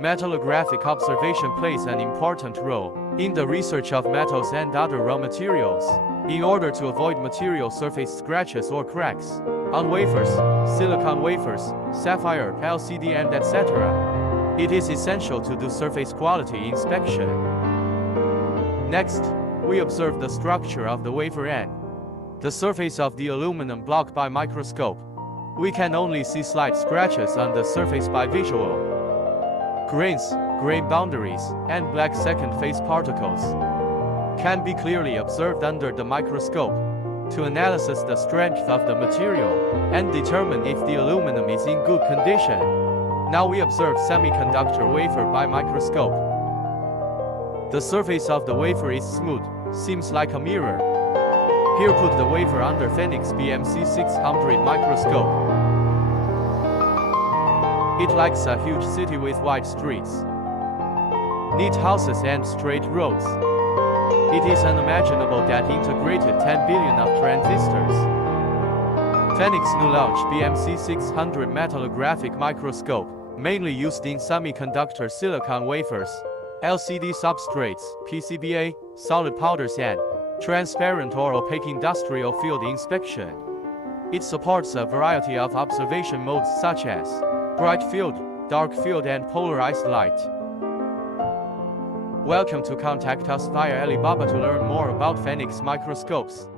Metallurgical observation plays an important role in the research of metals and other raw materials. In order to avoid material surface scratches or cracks on wafers, silicon wafers, sapphire, LCD and etc., it is essential to do surface quality inspection. Next, we observe the structure of the wafer and the surface of the aluminum block by microscope. We can only see slight scratches on the surface by visual. Grains, grain boundaries, and black second phase particles can be clearly observed under the microscope to analyze the strength of the material and determine if the aluminum is in good condition. Now we observe semiconductor wafer by microscope. The surface of the wafer is smooth, seems like a mirror. Here put the wafer under Phenix BMC600 microscope. It likes a huge city with wide streets, neat houses and straight roads. It is unimaginable that integrated 10 billion of transistors. Phenix BMC600 metallurgical microscope, mainly used in semiconductor silicon wafers, LCD substrates, PCBA, solid powders and transparent or opaque industrial field inspection. It supports a variety of observation modes such as bright field, dark field and polarized light. Welcome to contact us via Alibaba to learn more about Phenix microscopes.